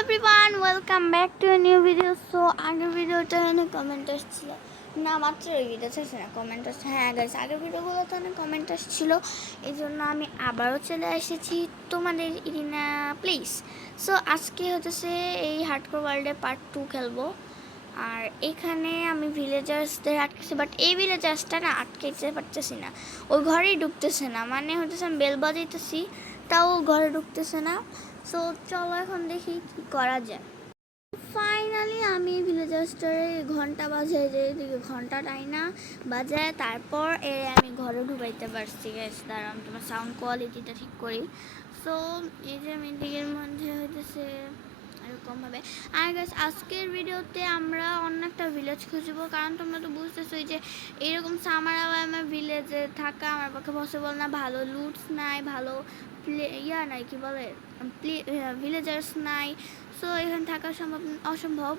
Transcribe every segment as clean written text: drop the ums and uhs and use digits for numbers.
Everyone, welcome back to a new video. So আগের ভিডিওটা অনেক কমেন্ট আসছিল না, মাত্র এই ভিডিওতে আসছে না কমেন্ট আসছে। হ্যাঁ গাইস, আগের ভিডিওগুলোতে অনেক কমেন্ট আসছিল, এই জন্য আমি আবারও চলে এসেছি তোমাদের ইরিনা প্লিজ। সো আজকে হচ্ছে এই হার্ডকোর ওয়ার্ল্ডে পার্ট 2 খেলবো। আর এখানে আমি ভিলেজার্সদের আটকেছি, বাট এই ভিলেজার্সটা না আটকেতে পারতেছি না, ওই ঘরেই ঢুকতেছে না। মানে হচ্ছে আমি বেল বাজাইতেছি, তাও ঘরে ঢুকতেছে না। সো চলো এখন দেখি কি করা যায়। ফাইনালি আমি ভিলেজার্সটারে ঘন্টা বাজাই, যে এদিকে ঘন্টাটাই না বাজায়, তারপর আমি ঘরে ঢুকাইতে পারছি। গ্যাস দাঁড়ান, তোমার সাউন্ড কোয়ালিটিটা ঠিক করি। সো এই যে মিটিংয়ের মধ্যে হইতেছে এরকমভাবে। আর গ্যাস আজকের ভিডিওতে আমরা অন্য একটা ভিলেজ খুঁজবো, কারণ তোমরা তো বুঝতেছোই যে এরকম সামার আমার ভিলেজে থাকা আমার পক্ষে পসিবল না। ভালো লুটস নাই, ভালো নাই, কি বলে ভিলেজার্স নাই। সো এখানে থাকা অসম্ভব।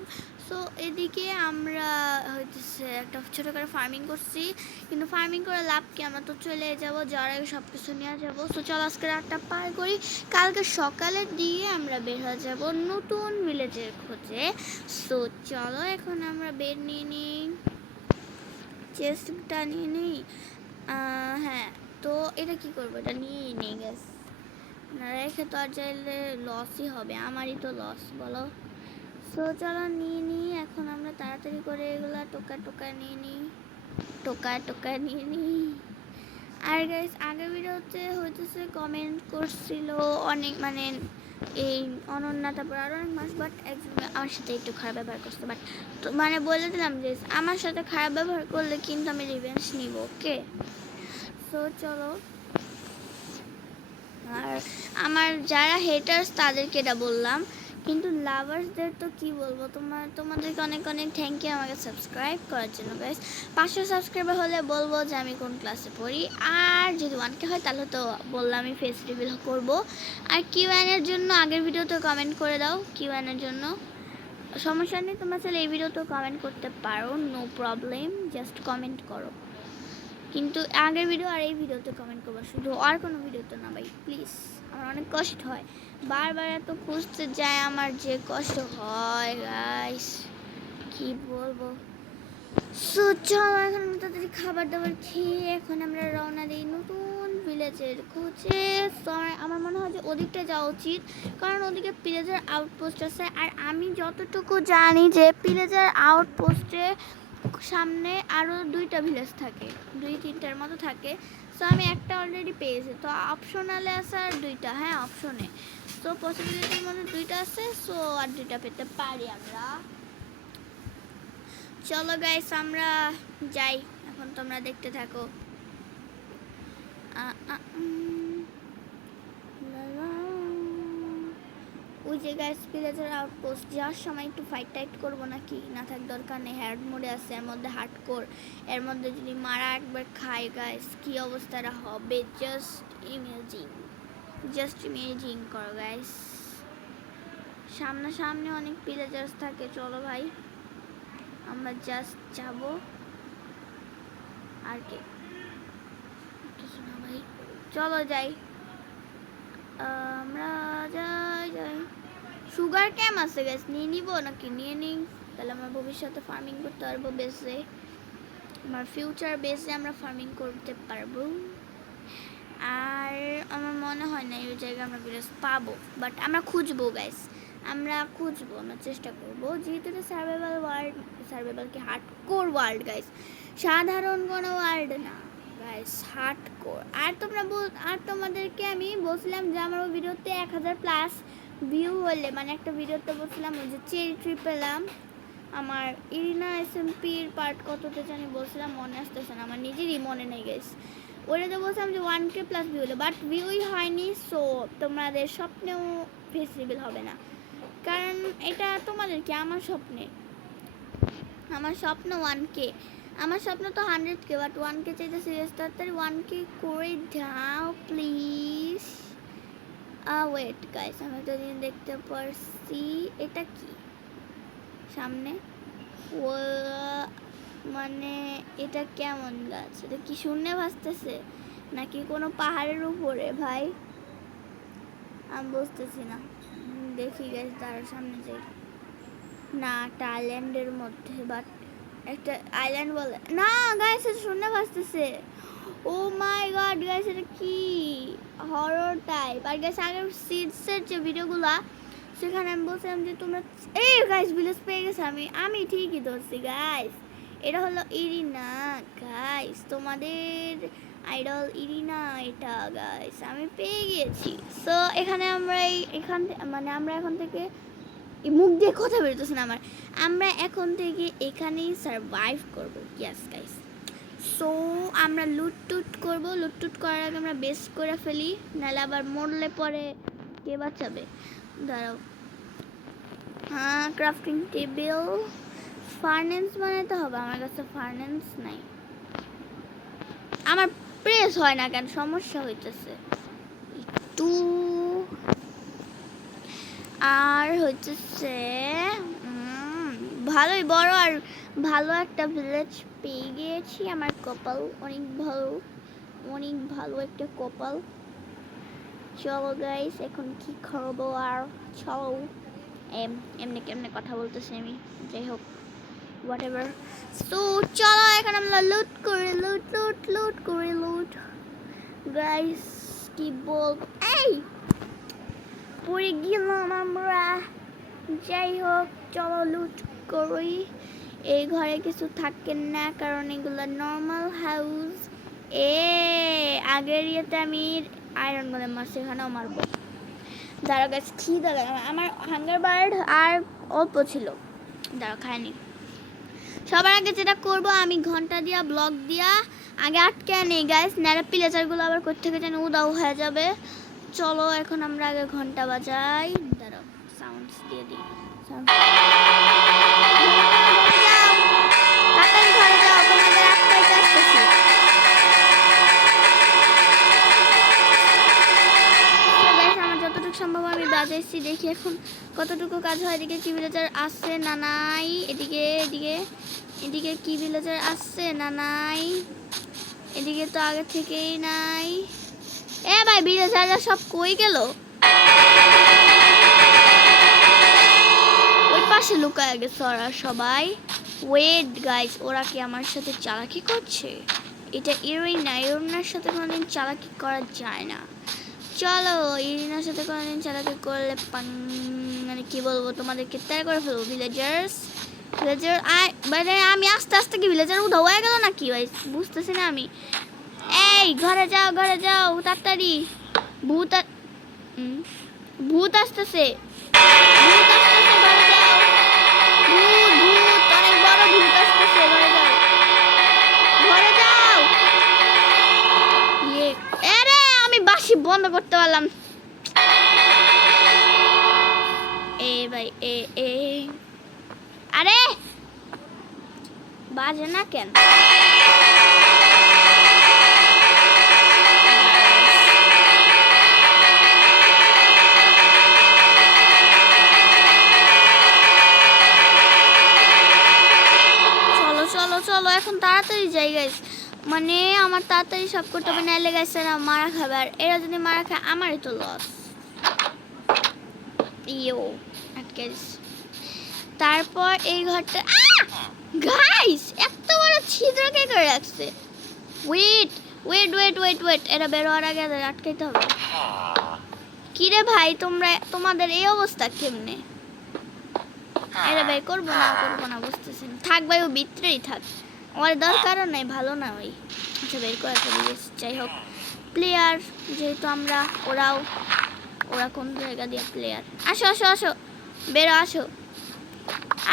সো এদিকে আমরা হইতেছে একটা ছোটো করে ফার্মিং করছি, কিন্তু ফার্মিং করে লাভ কি, আমরা তো চলে যাবো, যাওয়ার আগে সব কিছু নিয়ে যাবো। সো চলো আজকে রাতটা পার করি, কালকে সকালে দিয়ে আমরা বের হয়ে যাব নতুন ভিলেজের খোঁজে। সো চলো এখন আমরা বের নিয়ে নিই, চেস্টটা নিয়ে নিই। হ্যাঁ, তো এটা কি করবো, এটা নিয়েই নেই গ্যাস, না রেখে তো আর চাইলে লসই হবে, আমারই তো লস বলো। সো চলো নিয়ে নিই, এখন আমরা তাড়াতাড়ি করে এগুলো টোকা নিয়ে নিই। আর গাইস আগের ভিডিওতে হইতেছে কমেন্ট করছিল অনেক, মানে এই অনন্যা, তারপর আরও অনেক মাস, বাট একজন আমার সাথে একটু খারাপ ব্যবহার করছে। বাট মানে বলে দিলাম যে আমার সাথে খারাপ ব্যবহার করলে কিন্তু আমি রিভেঞ্জ নিব, ওকে। সো চলো, আর আমার যারা হেটার্স তাদেরকে এটা বললাম, কিন্তু লাভার্সদের তো কি বলবো, তোমাদেরকে অনেক অনেক থ্যাংক ইউ আমাকে সাবস্ক্রাইব করার জন্য গাইস। 500 সাবস্ক্রাইবার হলে বলবো যে আমি কোন ক্লাসে পড়ি, আর যদি 1K হয় তাহলে তো বললাম আমি ফেস রিভিল করবো। আর কিউএন এর জন্য আগের ভিডিওতে কমেন্ট করে দাও, কিউএন এর জন্য সমস্যা নেই, তোমরা চাইলে এই ভিডিওতেও কমেন্ট করতে পারো, নো প্রবলেম, জাস্ট কমেন্ট করো। কিন্তু আগের ভিডিও আর এই ভিডিওতে কমেন্ট করবো, শুধু আর কোনো ভিডিওতে না ভাই প্লিজ। আমার অনেক কষ্ট হয়, বারবার এত খুঁজতে যায়, আমার যে কষ্ট হয় গাইস কি বলবো। সো চলো এখন তাড়াতাড়ি খাবার দাবার খেয়ে এখন আমরা রওনা দিই নতুন ভিলেজের খোঁজে। আমার মনে হয় যে ওদিকটা যাওয়া উচিত, কারণ ওদিকে ভিলেজের আউটপোস্ট আছে। আর আমি যতটুকু জানি যে ভিলেজের আউটপোস্টে সামনে আরও 2টা ভিলেজ থাকে, 2-3টার মতো থাকে। সো আমি একটা অলরেডি পেয়েছি, তো অপশনালে আছে আর 2টা, হ্যাঁ অপশনে। তো পসিবিলিটির মধ্যে 2টা আছে, সো আর 2টা পেতে পারি আমরা। চলো গাইস আমরা যাই, এখন তোমরা দেখতে থাকো। ওই যে গাইস ভিলেজের আউটপোস্ট যাওয়ার সময় একটু ফাইট টাইট করবো নাকি, না থাক দরকার নেই, হ্যার্ড মোডে আছে, এর মধ্যে হার্ডকোর, এর মধ্যে যদি মারা একবার খাই গাইস কি অবস্থাটা হবে, জাস্ট ইমেজিং করো গাইস। সামনাসামনি অনেক ভিলেজার্স থাকে, চলো ভাই আমরা জাস্ট যাবো, আর কি কিছু না ভাই, চলো যাই, আমরা যাই। সুগার ক্যাম আছে গ্যাস, নিয়ে নিবো নাকি, নিয়ে নিই, তাহলে আমার ভবিষ্যতে ফার্মিং করতে পারবো বেসে, আমার ফিউচার বেসে আমরা ফার্মিং করতে পারবো। আর আমার মনে হয় না এই জায়গায় আমরা ভিলেজ পাবো, বাট আমরা খুঁজবো গাইস, আমরা চেষ্টা করবো, যেহেতু এটা সার্ভাইভাল কি হার্ডকোর ওয়ার্ল্ড গাইস, সাধারণ কোনো ওয়ার্ল্ড না গাইস, হার্ডকোর। আর তোমাদেরকে আমি বলছিলাম যে আমার ওই ভিডিওতে 1000+ ভিউ হলে, মানে একটা ভিডিওতে বলছিলাম ওই যে চেরি ট্রি পেলাম, আমার ইরিনা এসএমপির পার্ট কততে জানি বলছিলাম, মনে আসতেছে না, আমার নিজেরই মনে নেই গাইস। ওইটাতে বলছিলাম যে 1K+ ভিউ হলো, বাট ভিউই হয়নি। সো তোমাদের স্বপ্নেও ফেসিবল হবে না, কারণ এটা তোমাদের কি, আমার স্বপ্ন 1K, আমার স্বপ্ন তো 100K, বাট 1K চাইতে সিরিয়াস, তাড়াতাড়ি 1K করে দাও প্লিজ। ওয়েট গাইস, আমি তো দেখতে পারছি এটা কি সামনে, ও মানে এটা কেমন গাছ, এটা কি শূন্যে ভাসতেছে নাকি কোনো পাহাড়ের উপরে ভাই, আমি বুঝতেছি না, দেখি গাইস তার সামনে যাই না একটা আইল্যান্ডের মধ্যে বাট একটা আইল্যান্ড বলে না গাইস এটা শুনে ভাসতেছে ও মাই গড গাইস এটা কি হরর টাইপ আর গাইস আগের সিডসের যে ভিডিওগুলো সেখানে আমি বলছিলাম যে তোমরা এই গাইস ভিলেজ পেয়ে গেছে আমি ঠিকই ধরছি গাইস এটা হলো ইরিনা গাইস তোমাদের আইডল ইরিনা এটা গাইস আমি পেয়ে গেছি সো এখানে আমরা আমরা এখন থেকে এই মুখ দিয়ে কথা বেরোতেছে না আমরা এখন থেকে এখানেই সারভাইভ করবো ইয়েস গাইস সো আমরা লুটটুট করবো লুটটুট করার আগে আমরা বেস করে ফেলি নাহলে আবার মরলে পরে কে বাঁচাবে দাঁড়াও হ্যাঁ ক্রাফটিং টেবিল ফার্নেন্স বানাতে হবে আমার কাছে ফার্নেন্স নাই আমার প্রেস হয় না কেন সমস্যা হইতেছে একটু আর হচ্ছে ভালোই বড় আর ভালো একটা ভিলেজ পেয়ে গিয়েছি আমার কপাল অনেক ভালো একটা কপাল চলো গাইস এখন কি করবো আর চলো এমনি কেমনে কথা বলতেছি আমি যাই হোক whatever so চলো এখন আমরা লুট গাইস কি বল এই পড়ে গেলাম আমরা যাই হোক চলো লুট করি এই ঘরে কিছু থাকে না কারণ এগুলো নর্মাল হাউস আগের ইয়েতে আমি আয়রন গোলেম মারছি এখানেও মারবো দাঁড়া গাছ খিদে লাগে আমার হাঙ্গার বার্ড আর অল্প ছিল দাঁড়া খায়নি সবার আগে যেটা করব আমি ঘন্টা দিয়া ব্লক দিয়া আগে আটকে নেই গাইস নারে প্লেজারগুলো আবার কোত্থেকে যেন উদাও হয়ে যাবে চলো এখন আমরা আগে ঘন্টা বাজাই দাঁড়াও সাউন্ডস দিয়ে দিই তাড়াতাড়ি ঘরে যাও তোমাদের আটকাইতে আসতেছি আমার যতটুকু সম্ভব আমি বাজাইছি দেখি এখন কতটুকু কাজ হয় এদিকে কি ভিলেজার আসছে না নাই এদিকে কি ভিলেজার আসছে না নাই এদিকে তো আগে থেকেই নাই এ ভাই ভিলেজাররা সব কই গেল ওই পাশে লুকায় গেছে ওরা সবাই ওয়েট গাইস ওরা কি আমার সাথে চালাকি করছে এটা ইরিনার সাথে কোনোদিন চালাকি করা যায় না চলো ইরিনার সাথে কোনোদিন চালাকি করলে মানে কি বলবো তোমাদেরকে তাই করে ফেলবো ভিলেজার মানে আমি আস্তে আস্তে কি ভিলেজার উধাও হয়ে গেল নাকি ভাই বুঝতেছি না আমি এই ঘরে যাও তাড়াতাড়ি ভূত আসতেছে ঘরে যাও ভূত অনেক বড় ভূত আসতেছে ঘরে যাও আরে আমি বাঁশি বন্ধ করতে পারলাম ভাই আরে বাজে না কেন চলো এখন তাড়াতাড়ি যাই গাইস মানে আমার তাড়াতাড়ি সব করতে হবে নাইলে গাইছে না মারা খাবে আর এরা যদি মারা খায় আমারই তো লস তারপর এই ঘরটা গাইস এত বড় ছিদ্র কে করে রাখছে ওয়েট এরা বের হওয়ার আগে আটকাইতে হবে কিরে ভাই তোমাদের এই অবস্থা কেমনে এরা ভাই করবো না বুঝতেছি না থাক ভাই ও ভিতরেই থাক আমার দরকারও নাই ভালো না ওই আচ্ছা বের করে ফেলি যাই হোক প্লেয়ার যেহেতু আমরা ওরা কোন জায়গা দিয়ে প্লেয়ার আসো বেরো আসো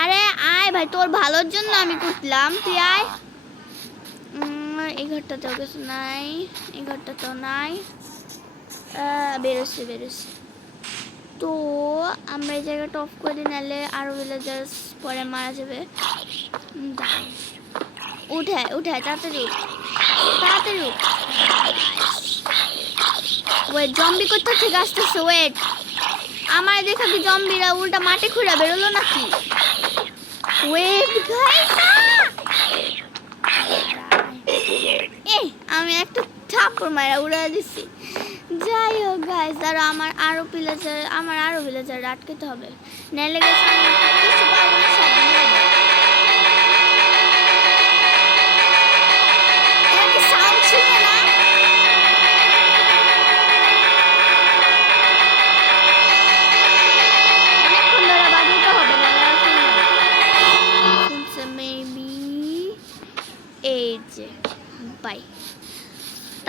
আরে আয় ভাই তোর ভালোর জন্য আমি কুটলাম তুই আয় এই ঘরটাতেও কিছু নাই এই ঘরটাতেও নাই বেরোচ্ছে তো আমরা এই জায়গাটা অফ করে দিই নাহলে আরো ভিলেজার্স পরে মারা যাবে উঠে তাড়াতাড়ি ওয়েট জম্বি করতে থেকে আসতেছে ওয়েট আমার দেখা কি জম্বিরা উল্টা মাটি খুঁড়া বেরোলো নাকি ওয়েট গাইস আমি একটা থাপ্পড় মারা উড়া দিছি যাই হোক গাইস, আর আমার আরো ভিলেজার আটকাতে হবে, নাইলে গাইস আমি কিছু পাবো না, সব মরে যাবে। এটা কি সাউন্ড ছিল না? অনেকক্ষণ ধরে বাজাতে হবে, নাহলে আর শুনছে মেবি। এই যে বাই।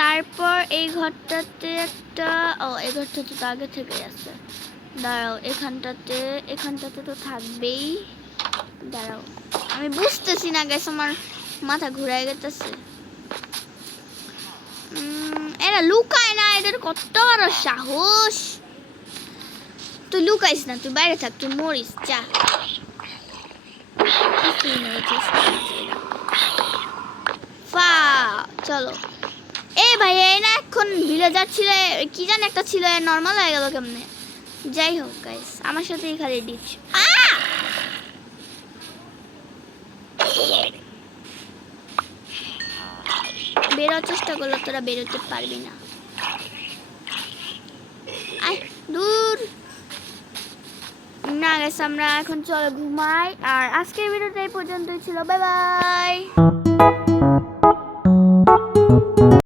তারপর এই ঘরটাতে একটা, এই ঘরটাতে তো আগে থেকে আছে। দাঁড়াও, এখানটাতে তো থাকবেই। দাঁড়াও, আমি বুঝতেছি না গাইস, আমার মাথা ঘুরাই গেছে। এরা লুকায় না, এদের কত বড় সাহস। তুই লুকাইস না, তুই বাইরে থাক, তুই মরিস যা। চলো এ ভাই, এই না এখন ভিলেজার ছিল, কি জানি একটা ছিল, নর্মাল হয়ে গেল কেমনে। যাই হোক গাইস, আমার সাথেই খালি ডিচ। বেরোর চেষ্টা করলে তোরা বেরোতে পারবি না। দূর না গাইস, আমরা এখন চলো ঘুমাই। আর আজকের ভিডিওটা এই পর্যন্তই ছিল। Bye bye.